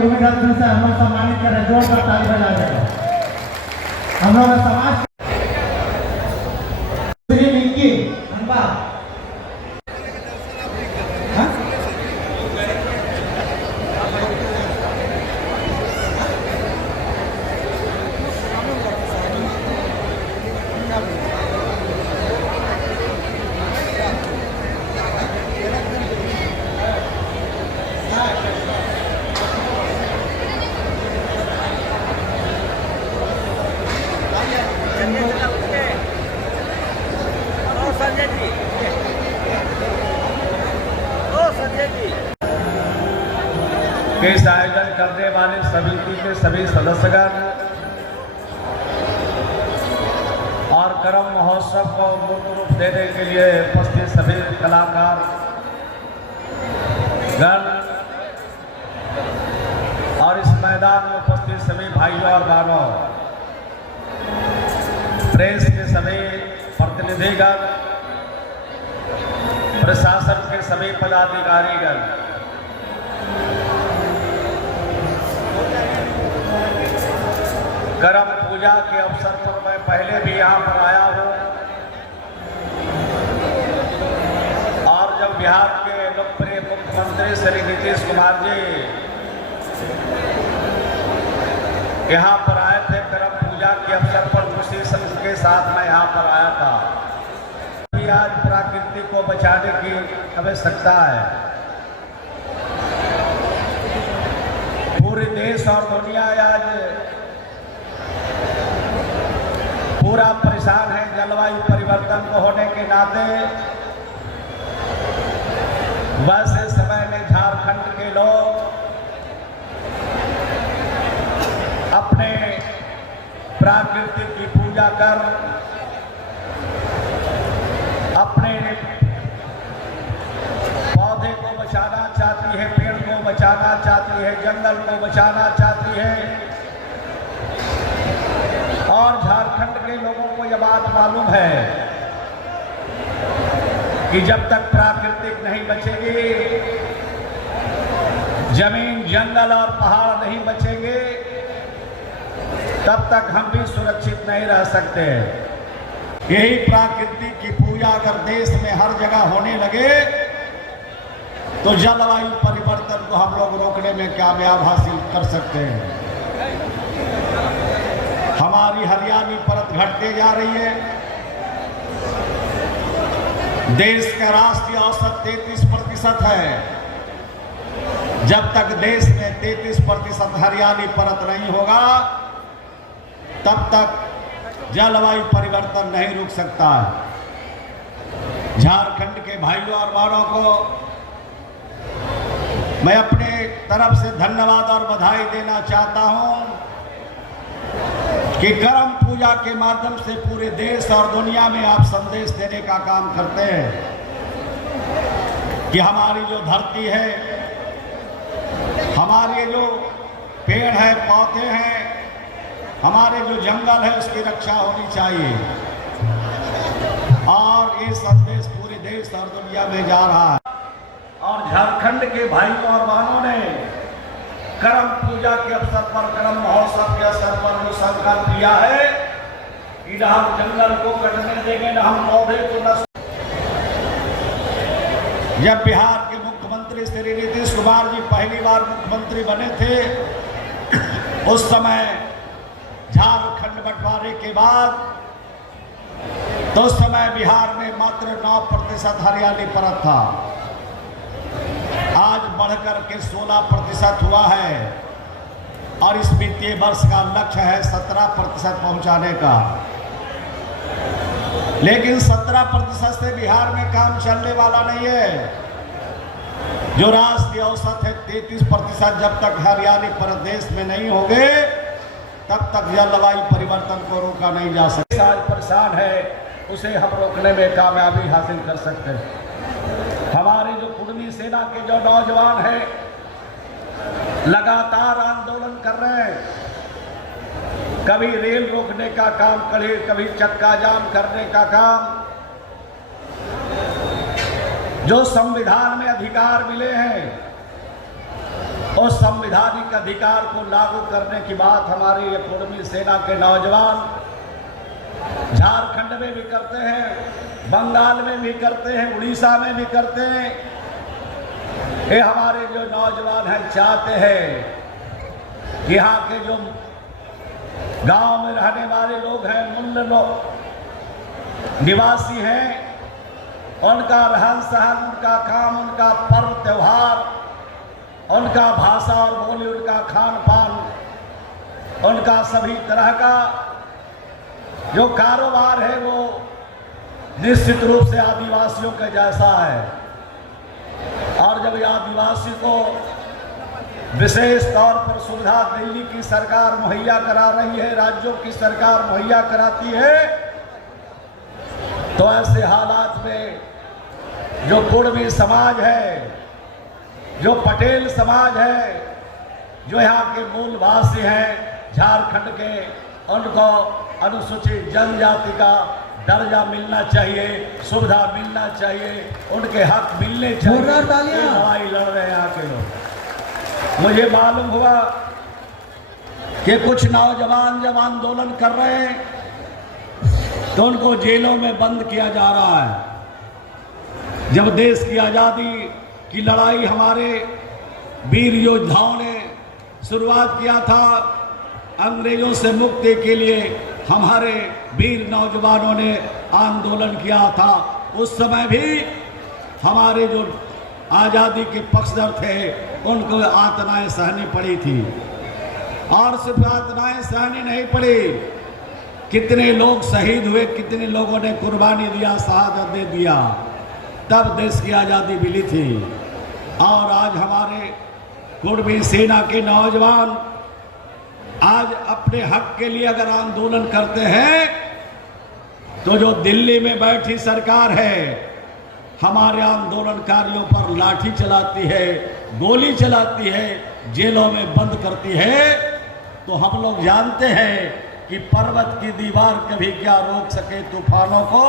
उर्मिला सिंह से हम लोग सम्मानित करें, जोरदार ताली बजा दें। हम लोग समाज के इस आयोजन करने वाले समिति के सभी सदस्यगण और करम महोत्सव को मूर्त रूप देने के लिए उपस्थित सभी कलाकार गण और इस मैदान में उपस्थित सभी भाइयों और बहनों, प्रेस के सभी प्रतिनिधिगण, प्रशासन के सभी पदाधिकारीगण, करम पूजा के अवसर पर मैं पहले भी यहाँ पर आया हूँ और जब बिहार के लोकप्रिय मुख्यमंत्री श्री नीतीश कुमार जी यहाँ पर आए थे करम पूजा के अवसर पर, उसी के साथ मैं यहाँ पर आया था। आज प्रकृति को बचाने की आवश्यकता है। पूरे देश और दुनिया आज पूरा परेशान है जलवायु परिवर्तन को होने के नाते। वैसे समय में झारखंड के लोग अपने प्रकृति की पूजा कर अपने पौधे को बचाना चाहती है, पेड़ को बचाना चाहती है, जंगल को बचाना चाहती है। और झारखंड के लोगों को यह बात मालूम है कि जब तक प्राकृतिक नहीं बचेगी, जमीन, जंगल और पहाड़ नहीं बचेंगे, तब तक हम भी सुरक्षित नहीं रह सकते। यही प्रकृति की पूजा अगर देश में हर जगह होने लगे तो जलवायु परिवर्तन को हम लोग रोकने में कामयाब हासिल कर सकते हैं। हमारी हरियाली परत घटते जा रही है। देश का राष्ट्रीय औसत 33% है। जब तक देश में 33% हरियाली परत नहीं होगा, तब तक जलवायु परिवर्तन नहीं रुक सकता है। झारखंड के भाइयों और बहनों को मैं अपने तरफ से धन्यवाद और बधाई देना चाहता हूं कि करम पूजा के माध्यम से पूरे देश और दुनिया में आप संदेश देने का काम करते हैं कि हमारी जो धरती है, हमारे जो पेड़ है, पौधे हैं, हमारे जो जंगल है, उसकी रक्षा होनी चाहिए। और ये संदेश पूरे देश और दुनिया में जा रहा है। और झारखंड के भाइयों और बहनों ने करम पूजा के अवसर पर, करम महोत्सव के अवसर पर जो संकल्प लिया है कि न हम जंगल को कटने देंगे, न हम पौधे को न। जब बिहार के मुख्यमंत्री श्री नीतीश कुमार जी पहली बार मुख्यमंत्री बने थे, उस समय झारखंड बंटवारे के बाद तो उस समय बिहार में मात्र 9% हरियाली परत था। आज बढ़कर के 16% हुआ है और इस वित्तीय वर्ष का लक्ष्य है 17% पहुंचाने का। लेकिन 17% से बिहार में काम चलने वाला नहीं है। जो राष्ट्रीय औसत है 33%, जब तक हरियाली परत देश में नहीं होंगे, तब तक जलवायु परिवर्तन को रोका नहीं जा सकता। आज परेशान है, उसे हम रोकने में कामयाबी हासिल कर सकते हैं। हमारे जो कुर्मी सेना के जो नौजवान हैं, लगातार आंदोलन कर रहे हैं। कभी रेल रोकने का काम करे, कभी चक्का जाम करने का काम। जो संविधान में अधिकार मिले हैं, उस संवैधानिक अधिकार को लागू करने की बात हमारी ये कुर्मी सेना के नौजवान झारखंड में भी करते हैं, बंगाल में भी करते हैं, उड़ीसा में भी करते हैं। ये हमारे जो नौजवान हैं चाहते हैं कि यहाँ के जो गांव में रहने वाले लोग हैं, मूल लोग निवासी हैं, उनका रहन सहन, उनका काम, उनका पर्व त्योहार, उनका भाषा और बोली, उनका खान पान, उनका सभी तरह का जो कारोबार है वो निश्चित रूप से आदिवासियों के जैसा है। और जब आदिवासी को विशेष तौर पर सुविधा दिल्ली की सरकार मुहैया करा रही है, राज्यों की सरकार मुहैया कराती है, तो ऐसे हालात में जो कुर्मी समाज है, जो पटेल समाज है, जो यहाँ के मूलवासी हैं झारखंड के, उनको अनुसूचित जनजाति का दर्जा मिलना चाहिए, सुविधा मिलना चाहिए, उनके हक मिलने चाहिए। लड़ाई लड़ रहे हैं यहाँ के लोग। मुझे मालूम हुआ कि कुछ नौजवान जब आंदोलन कर रहे हैं तो उनको जेलों में बंद किया जा रहा है। जब देश की आज़ादी की लड़ाई हमारे वीर योद्धाओं ने शुरुआत किया था, अंग्रेजों से मुक्ति के लिए हमारे वीर नौजवानों ने आंदोलन किया था, उस समय भी हमारे जो आज़ादी के पक्षधर थे उनको यातनाएं सहनी पड़ी थी। और सिर्फ यातनाएं सहनी नहीं पड़ी, कितने लोग शहीद हुए, कितने लोगों ने कुर्बानी दिया, शहादत दे दिया, तब देश की आज़ादी मिली थी। और आज हमारे कुर्मी सेना के नौजवान आज अपने हक के लिए अगर आंदोलन करते हैं तो जो दिल्ली में बैठी सरकार है हमारे आंदोलनकारियों पर लाठी चलाती है, गोली चलाती है, जेलों में बंद करती है, तो हम लोग जानते हैं कि पर्वत की दीवार कभी क्या रोक सके तूफानों को,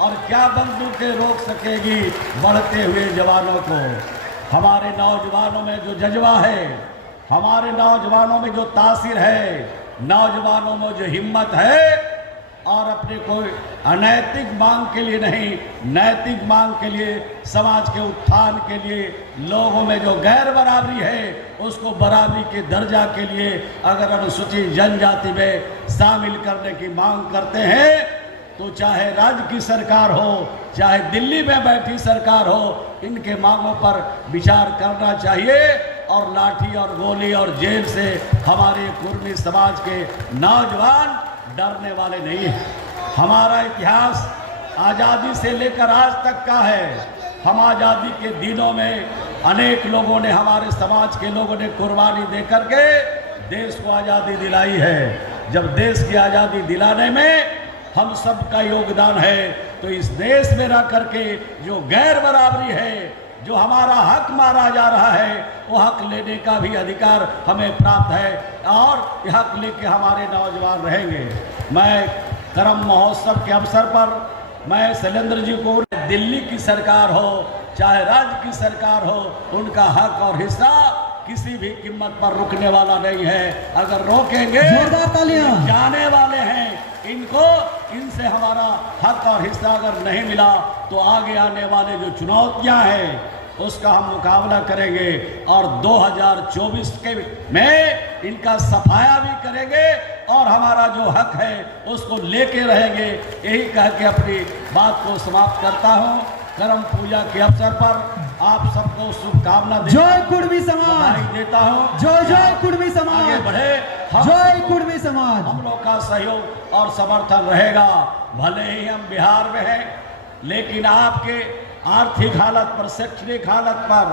और क्या बंदूकें रोक सकेगी बढ़ते हुए जवानों को। हमारे नौजवानों में जो जज्बा है, हमारे नौजवानों में जो तासीर है, नौजवानों में जो हिम्मत है, और अपने कोई अनैतिक मांग के लिए नहीं, नैतिक मांग के लिए, समाज के उत्थान के लिए, लोगों में जो गैर बराबरी है उसको बराबरी के दर्जा के लिए अगर अनुसूचित जनजाति में शामिल करने की मांग करते हैं तो चाहे राज्य की सरकार हो, चाहे दिल्ली में बैठी सरकार हो, इनके मांगों पर विचार करना चाहिए। और लाठी और गोली और जेल से हमारे कुर्मी समाज के नौजवान डरने वाले नहीं हैं। हमारा इतिहास आज़ादी से लेकर आज तक का है। हम आज़ादी के दिनों में अनेक लोगों ने, हमारे समाज के लोगों ने कुर्बानी दे करके देश को आज़ादी दिलाई है। जब देश की आज़ादी दिलाने में हम सबका योगदान है, तो इस देश में रह करके जो गैर बराबरी है, जो हमारा हक मारा जा रहा है, वो हक लेने का भी अधिकार हमें प्राप्त है, और ये हक लेके हमारे नौजवान रहेंगे। मैं करम महोत्सव के अवसर पर मैं शैलेंद्र जी को, दिल्ली की सरकार हो चाहे राज्य की सरकार हो, उनका हक और हिस्सा किसी भी कीमत पर रुकने वाला नहीं है। अगर रोकेंगे जाने वाले हैं इनको, इनसे हमारा हक और हिस्सा अगर नहीं मिला तो आगे आने वाले जो चुनौतियां हैं उसका हम मुकाबला करेंगे, और 2024 के में इनका सफाया भी करेंगे, और हमारा जो हक है उसको लेके रहेंगे। यही कह के अपनी बात को समाप्त करता हूँ। करम पूजा के अवसर पर आप सबको शुभकामना जय कुर्मी समाज देता हूँ। जय जय कुर्मी समाज, आगे बढ़े, जय कुर्मी समाज। हम लोग का सहयोग और समर्थन रहेगा। भले ही हम बिहार में हैं, लेकिन आपके आर्थिक हालत पर, शैक्षणिक हालत पर,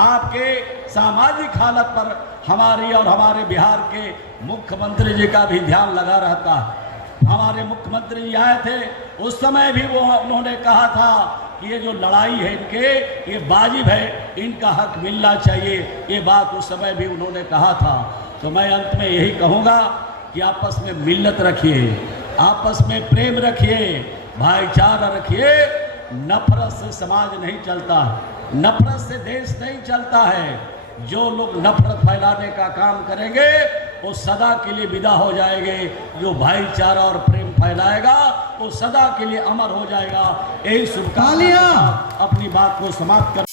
आपके सामाजिक हालत पर हमारी और हमारे बिहार के मुख्यमंत्री जी का भी ध्यान लगा रहता है। हमारे मुख्यमंत्री जी आए थे, उस समय भी उन्होंने कहा था कि ये जो लड़ाई है इनके, ये वाजिब है, इनका हक मिलना चाहिए, ये बात उस समय भी उन्होंने कहा था। तो मैं अंत में यही कहूँगा कि आपस में मिल्लत रखिए, आपस में प्रेम रखिए, भाईचारा रखिए। नफरत से समाज नहीं चलता, नफरत से देश नहीं चलता है। जो लोग नफरत फैलाने का काम करेंगे वो सदा के लिए विदा हो जाएंगे। जो भाईचारा और प्रेम फैलाएगा वो सदा के लिए अमर हो जाएगा। यही शुभकामना के साथ अपनी बात को समाप्त कर